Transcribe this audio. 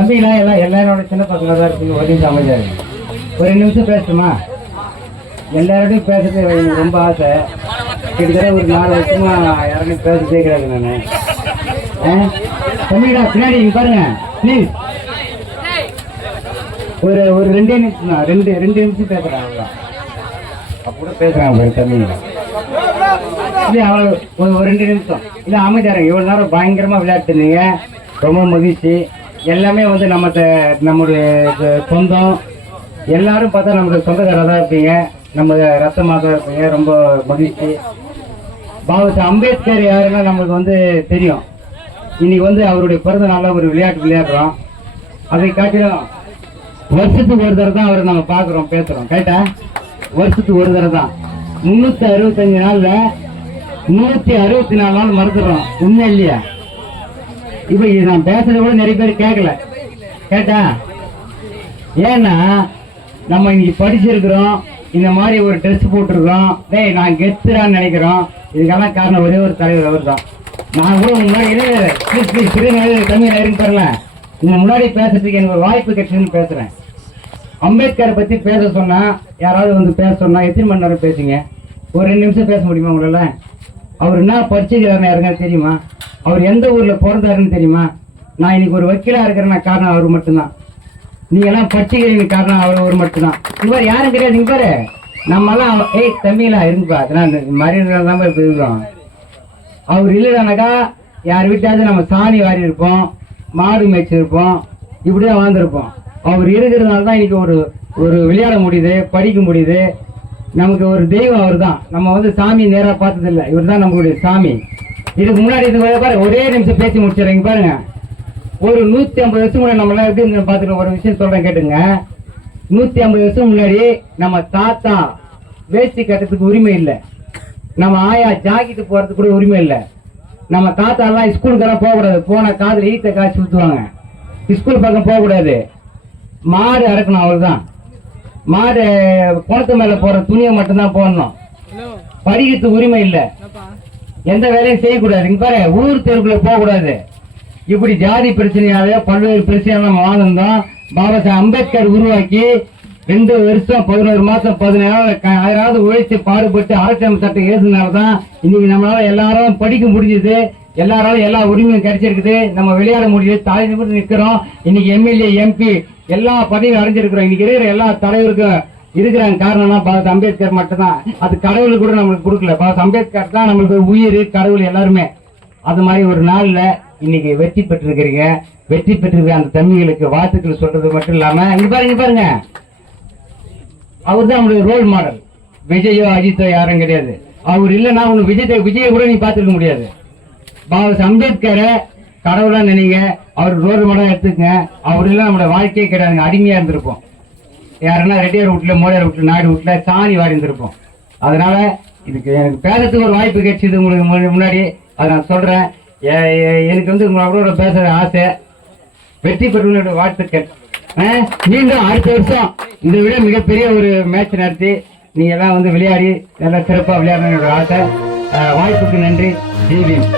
தம்பிங்களா எல்லாம் எல்லாரோட சின்ன பசங்க தான் இருக்கு. ஒரு நிமிஷம் அமைதியா இருக்கு. ஒரு 2 நிமிஷம் பேசட்டுமா? எல்லாரோடையும் பேசுறது எனக்கு ரொம்ப ஆசை. கிட்டத்தட்ட ஒரு 4 வருஷமா யாரையும் பேசுறதே கிடையாது நான். தம்பிங்களா பின்னாடி இங்க பாருங்க ப்ளீஸ். ஒரு 2 நிமிஷம் தான், 2 நிமிஷம் பேசுறேன் அவ்வளோதான். அப்போ பேசுறாங்க தம்பிங்களா இல்லை அவ்வளோ ஒரு 2 நிமிஷம் இல்லை அமைதியாருங்க. இவ்வளோ நேரம் பயங்கரமாக விளையாட்டுனீங்க, ரொம்ப மகிழ்ச்சி. எல்லாமே வந்து நம்முடைய சொந்தம். எல்லாரும் பார்த்தா நமக்கு சொந்தக்காராக தான் இருப்பீங்க, நம்ம ரத்தமாக தான் இருப்பீங்க. ரொம்ப மகிழ்ச்சி. பாபா அம்பேத்கர் யாருன்னா நம்மளுக்கு வந்து தெரியும். இன்னைக்கு வந்து அவருடைய பிறந்த நாளில் ஒரு விளையாட்டு விளையாடுறோம். அதை காட்டிலும் வருஷத்துக்கு ஒரு தடவை தான் அவரை நம்ம பார்க்குறோம், பேசுகிறோம். கரெக்டா? வருஷத்துக்கு ஒரு தடவை தான். 365 நாளில் 164 நாள் மறந்துடுறோம். உண்மை இல்லையா? இப்போ நான் பேசுறத கூட நிறைய பேர் கேட்கல. கேட்டா ஏன்னா நம்ம இன்னைக்கு படிச்சிருக்கிறோம், இந்த மாதிரி ஒரு ட்ரெஸ் போட்டிருக்கோம், டேய் நான் கெத்துறான்னு நினைக்கிறோம். இதுக்கெல்லாம் காரணம் ஒரே ஒரு தலைவர் அவர் தான். நான் கூட முன்னாடி தமிழ் இருந்து தரல, உங்க முன்னாடி பேசுறதுக்கு எனக்கு ஒரு வாய்ப்பு கிடைச்சுன்னு பேசுறேன். அம்பேத்கரை பத்தி பேச சொன்னா, யாராவது வந்து பேச சொன்னா எத்தனை மணி நேரம் பேசுங்க? ஒரு 2 நிமிஷம் பேச முடியுமா உங்களால? அவர் என்ன படிச்சுக்கிறாருன்னு யாருங்க தெரியுமா? அவர் எந்த ஊர்ல பிறந்தாருன்னு தெரியுமா? நான் இன்னைக்கு ஒரு வக்கீலா இருக்கிறேன்னா காரணம் அவர் மட்டும்தான். நீங்க எல்லாம் படிச்சுக்கிறீங்க காரணம் அவர் ஒரு மட்டும்தான். இவர் யாரும் கிடையாது. இங்க பாரு, நம்ம எல்லாம் தம்பிங்களா இருக்குப்பா, மரியாதை தான் இருக்கிறோம். அவர் இல்லைனாக்கா யார் வீட்டாவது நம்ம சாணி வாரி இருப்போம், மாடு மேய்ச்சிருப்போம், இப்படிதான் வாழ்ந்துருப்போம். அவர் இருக்கிறதுனால தான் இன்னைக்கு ஒரு விளையாட முடியுது, படிக்க முடியுது. நமக்கு ஒரு தெய்வம் அவர் தான். நம்ம வந்து சாமி நேராக பார்த்ததில்லை, இவர் தான் நம்மளுடைய சாமி. இதுக்கு முன்னாடி பாரு, ஒரே நிமிஷம் பேசி முடிச்சிடறீங்க பாருங்க. ஒரு 150 வருஷம் முன்னாடி நம்மளாம் எப்படி பார்த்துட்டு ஒரு விஷயம் சொல்றேன் கேட்டுங்க. 150 வருஷம் முன்னாடி நம்ம தாத்தா வேஷ்டி கட்டுறதுக்கு உரிமை இல்லை, நம்ம ஆயா ஜாக்கெட்டு போறதுக்கு கூட உரிமை இல்லை. நம்ம தாத்தா எல்லாம் ஸ்கூலுக்கெல்லாம் போகக்கூடாது, போன காதுல ஈத்த காய்ச்சி ஊற்றுவாங்க. ஸ்கூல் பக்கம் போகக்கூடாது, மாடு அறக்கணும், அவ்வளவுதான். மாடு குணத்து மேல போற துணியை மட்டும்தான் போடணும். படிக்கிறதுக்கு உரிமை இல்லை, எந்த வேலையும் செய்யக்கூடாது. இங்க பாரு, ஊர் தெருவுக்குள்ள போக கூடாது. இப்படி ஜாதி பிரச்சனையால பல்வேறு பிரச்சனையால நம்ம வாழ்ந்தோம். பாபா சாஹேப் அம்பேத்கர் உருவாக்கி 2 வருஷம் 11 மாசம் 17 உழைச்சு பாடுபட்டு அரசியல் சட்டம் ஏசுனால்தான் இன்னைக்கு நம்மளால எல்லாரும் படிக்க முடிஞ்சது, எல்லாராலும் எல்லா உரிமையும் கிடைச்சிருக்குது, நம்ம விளையாட முடியுது, தாய் நிமிர்ந்து நிற்கிறோம். இன்னைக்கு எம்எல்ஏ எம்பி எல்லா பதவியும் அடைஞ்சிருக்கிறோம். இன்னைக்கு இருக்கிற எல்லா தலைவருக்கும் இருக்கிறாங்க. காரணம்னா பாபா அம்பேத்கர் மட்டும்தான். அது கடவுளுக்கு கூட நம்மளுக்கு கொடுக்கல. பாபா அம்பேத்கர் தான் நம்மளுக்கு உயிர், கடவுள் எல்லாருமே. அது மாதிரி ஒரு நாள்ல இன்னைக்கு வெற்றி பெற்றிருக்கிறீங்க. வெற்றி பெற்றிருக்க அந்த தம்பிகளுக்கு வாழ்த்துக்கள் சொல்றது மட்டும் இல்லாம இங்க பாருங்க, அவர் தான் நம்மளுடைய ரோல் மாடல். விஜயோ அஜித்தோ யாரும் கிடையாது. அவர் இல்லைன்னா உனக்கு விஜய கூட நீ பார்த்துருக்க முடியாது. பாபா அம்பேத்கரை கடவுளா நினைங்க, அவர் ரோல் மாடலா எடுத்துக்கங்க. அவர் இல்ல நம்மளோட வாழ்க்கையே கிடையாது, அடிமையா இருந்திருப்போம். யாருன்னா ரெட்டியார் வீட்டுல, மோடியார் வீட்டுல, நாயுடு வீட்டுல சாணி வாரி இருந்திருப்போம். அதனால இதுக்கு எனக்கு பேசுறதுக்கு ஒரு வாய்ப்பு கிடைச்சது உங்களுக்கு முன்னாடி, அதை நான் சொல்றேன். எனக்கு வந்து உங்களோட பேசுற ஆசை. வெற்றி பெற்றவங்களோட வாழ்த்துக்கள். மீண்டும் அடுத்த வருஷம் இதை விட மிகப்பெரிய ஒரு மேட்ச் நடத்தி நீங்க எல்லாம் வந்து விளையாடி நல்லா சிறப்பா விளையாடணும் ஆசை. வாய்ப்புக்கு நன்றி. ஜெய்பீம்.